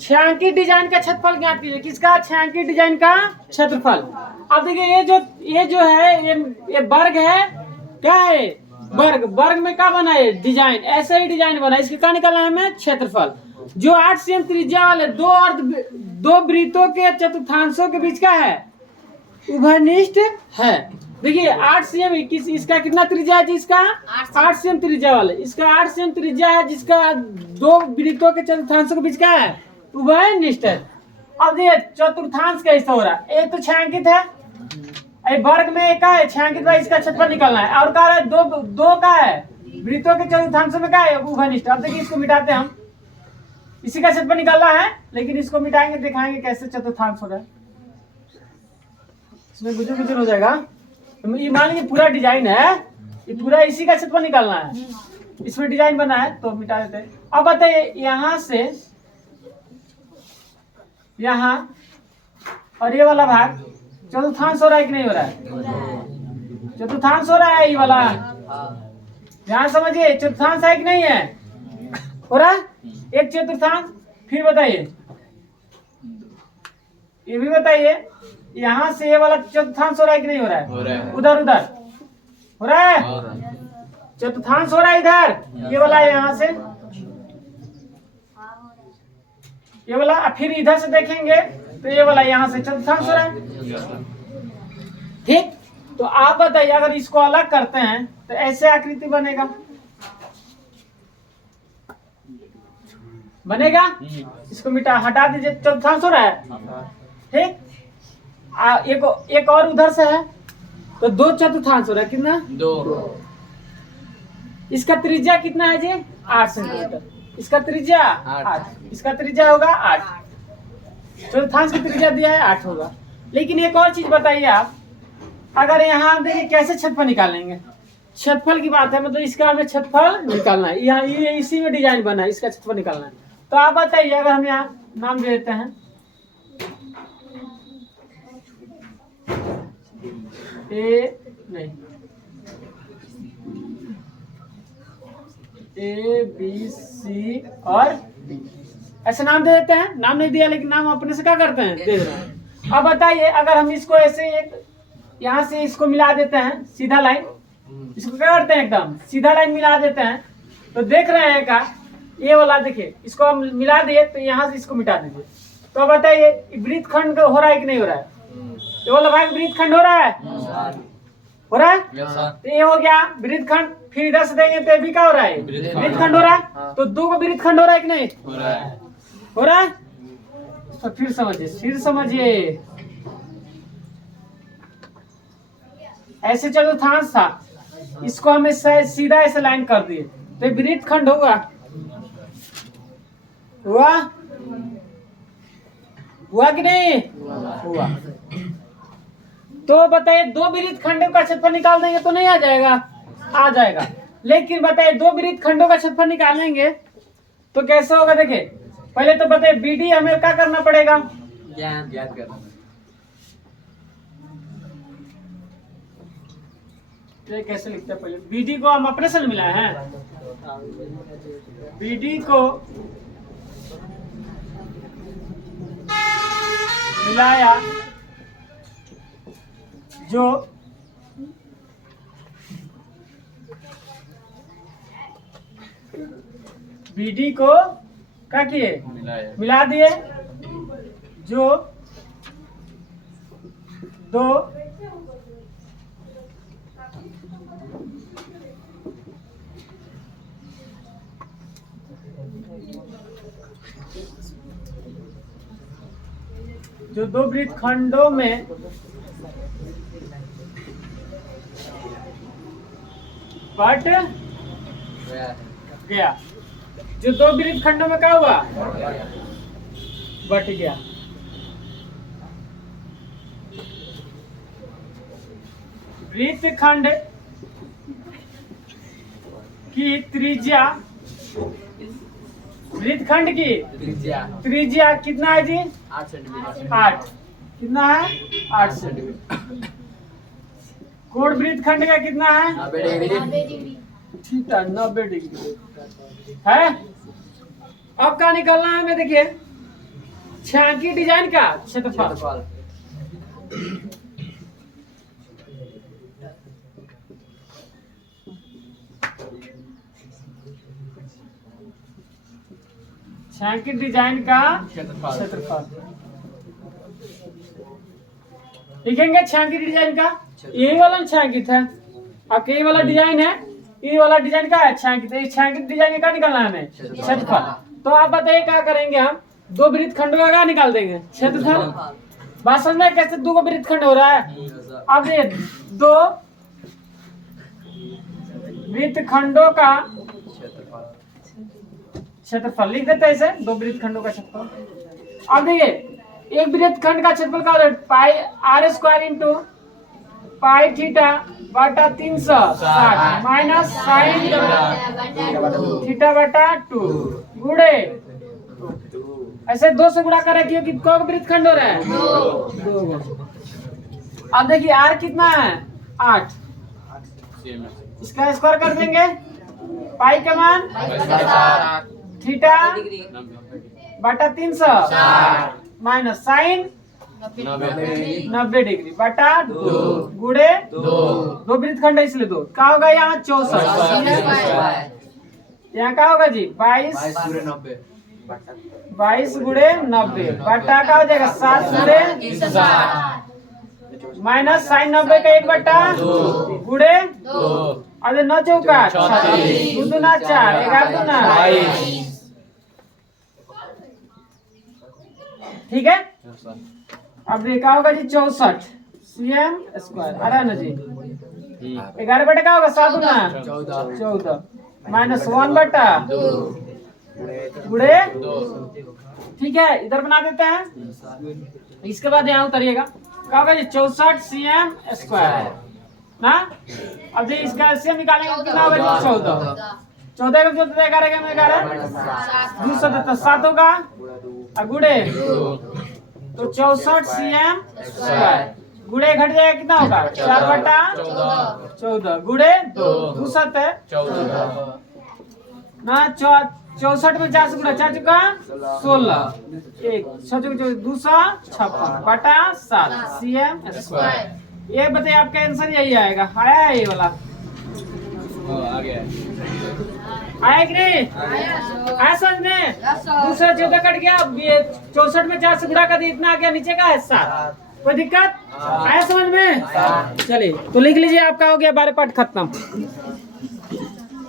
छायांकित डिजाइन का क्षेत्रफल ज्ञात कीजिए। किसका? छायांकित डिजाइन का क्षेत्रफल। अब देखिए ये जो है ये वर्ग है, क्या है? वर्ग। वर्ग में क्या बना है? डिजाइन। ऐसे ही डिजाइन बना, इसके क्या निकालना है हमें? क्षेत्रफल। जो 8 सेमी त्रिज्या वाले दो वृत्तों के चतुर्थांशों के बीच का है, उभयनिष्ठ है। देखिए 8 सेमी इसका कितना त्रिज्या है जी? इसका 8 सेमी त्रिज्या वाले, इसका 8 सेमी त्रिज्या है, जिसका दो वृत्तों के चतुर्थांशों के बीच का है, उभयनिष्ठ है। अब देखिए चतुर्थांश कैसे हो रहा है? एक तो छायांकित है, वर्ग में का है छायांकित भाई, इसका क्षेत्रफल निकालना है। और कह रहा है दो का है वृत्तों के चतुर्थांशों में का है? उभयनिष्ठ। अब देखिए इसको मिटाते हैं हम, इसी का क्षेत्रफल निकालना है, लेकिन इसको मिटाएंगे, दिखाएंगे कैसे चतुर्थांश हो रहा है। इसमें गुजर हो जाएगा। तो ये मान लीजिए पूरा डिजाइन है, ये पूरा इसी का क्षेत्रफल निकालना है, इसमें डिजाइन बना है तो मिटा देते हैं। अब बताइए यहां से यहां और ये वाला भाग चतुर्थांश हो रहा है कि नहीं हो रहा है? चतुर्थांश हो रहा है ये वाला, ध्यान समझिए। चतुर्थांश है कि नहीं है? हो रहा है एक चतुर्थांश। फिर बताइए ये भी बताइए, यहाँ से ये वाला चतुर्थांश हो रहा है कि नहीं हो रहा है? उधर हो रहा है चतुर्थांश हो रहा है इधर, ये वाला यहाँ से ये वाला, फिर इधर से देखेंगे तो ये वाला यहाँ से चतुर्थांश हो रहा है। ठीक, तो आप बताइए अगर इसको अलग करते हैं तो ऐसे आकृति बनेगा। इसको हटा दीजिए, चतुर्थांश हो रहा है। ठीक, एक और उधर से है तो दो चतुर्थांश हो रहा है। कितना? 2। इसका त्रिज्या कितना है जी? 8 सेंटीमीटर। इसका त्रिज्या 8, इसका त्रिज्या होगा 8, चतुर्थांश की त्रिज्या दिया है 8 होगा। लेकिन एक और चीज बताइए आप, अगर यहाँ देखिए कैसे क्षेत्रफल निकालेंगे? क्षेत्रफल की बात है, मतलब इसका हमें क्षेत्रफल निकालना है। यहाँ ये इसी में डिजाइन बना है, इसका क्षेत्रफल निकालना है। तो आप बताइए, अगर हम यहाँ नाम दे देते हैं A B C और ऐसे नाम दे देते हैं। नाम नहीं दिया लेकिन नाम अपने से क्या करते हैं? दे रहे हैं। अब बताइए अगर हम इसको ऐसे एक यहाँ से इसको मिला देते हैं, सीधा लाइन, इसको क्या करते हैं? एकदम सीधा लाइन मिला देते हैं, तो देख रहे हैं का ये वाला, देखिए इसको हम मिला दिए तो यहाँ से इसको मिटा दीजिए। तो बताइए वृत्तखंड हो रहा है कि नहीं हो रहा है? ये वाला भाग वृत्तखंड हो रहा है, हो रहा है। तो ये हो गया वृत्तखंड। फिर इधर से देंगे तो भी क्या हो रहा है? वृत्तखंड हो रहा है। तो दो को वृत्तखंड हो रहा है कि नहीं? हो रहा है। तो फिर समझिए ऐसे चतुर्थांश था, इसको हमें सीधा ऐसे लाइन कर दिए तो वृत्तखंड होगा। हुआ कि नहीं? हुआ। तो बताइए दो वृत्तखंडों का क्षेत्रफल निकाल देंगे तो नहीं आ जाएगा? आ जाएगा। लेकिन बताइए दो वृत्तखंडों का क्षेत्रफल निकालेंगे तो कैसे होगा? देखिए पहले तो बताइए BD हमें क्या करना पड़ेगा? ज्ञात करना। ये कैसे लिखते हैं? पहले BD को हम अपने से मिलाए हैं, BD को मिलाया जो BD को क्या किए? मिला दिए, जो दो वृत्तखंडों में बट गया। जो दो वृत्तखंडों में क्या हुआ? बट गया। वृत्तखंड की त्रिज्या, वृत्तखंड की त्रिज्या कितना है जी? 8 सेंटीमीटर। 8 कितना है? 8 सेंटीमीटर। कोण वृत्तखंड का कितना है? 90 डिग्री। ठीक है, 90 डिग्री है। अब क्या निकालना है हमें? देखिए छायांकित डिजाइन का क्षेत्रफल। छायांकित डिजाइन का क्षेत्रफल लिखेंगे। छायांकित डिजाइन का यही वाला छायांकित है, आपके ये वाला डिजाइन है, ये वाला डिजाइन का है छायांकित। छायांकित डिजाइन का निकालना है हमें क्षेत्रफल। तो आप बताइए क्या करेंगे हम? दो वृत्त खंडों का निकाल देंगे क्षेत्रफल। बात समझ में कैसे दो वृत्त खंड हो रहा है? अब ये दो वृत्त खंडों का क्षेत्रफल लिख देते हैं इसे, दो वृत्त खंडों का क्षेत्रफल। अब देखिए एक वृत्त खंड का क्षेत्रफल का pi r square into pi theta बटा 360 माइनस साइन थीटा बटा 2 गुणे ऐसे 2 से गुणा करे क्योंकि कौन वृत्त खंड हो रहा है? दो। अब देखिए आर कितना है? 8। इसका स्क्वायर कर देंगे। पाई का मान थीटा बटा 360 माइनस साइन 90 डिग्री बटा 2 गुणे 2 वृत्त खंड है इसलिए 2। क्या होगा यहाँ? 64। यहाँ क्या होगा जी? 22 गुणे 90 बटा क्या हो जाएगा? 7 गुणे माइनस साइन 90 का 1 बटा गुणे अरे 9 चौका 2 दूना 4 11 दूना 22। ठीक है। अब देखा होगा जी 64 cm स्क्वायर आ रहा है ना जी। 11 बटा क्या होगा? 7 गुना 14 माइनस 1 बटा गुणे। ठीक है, इधर बना देते हैं। इसके बाद यहाँ उतरिएगा। क्या होगा जी? 64 cm स्क्वायर ना। अब इसका cm निकालेंगे कितना होगा जी? 14 का 14 11 का 11 2 7 होगा गुणे तो 64 cm स्क्वायर गुणे घट जाएगा कितना होगा? 4 बटा 14 गुणे 2 7 ना 64 में 4 से गुणा 4 चुका 16 1 256 बटा 7 cm स्क्वायर। ये बताइए आपका आंसर यही आएगा। आया है ये वाला? आ गया। आया कि नहीं? आया समझ में? दूसरा 14 कट गया। ये 64 में 4 से गुणा कर दिया, इतना आ गया नीचे का है 7। कोई दिक्कत? आया समझ में? चलिए तो लिख लीजिए, आपका हो गया 12 पाठ खत्म।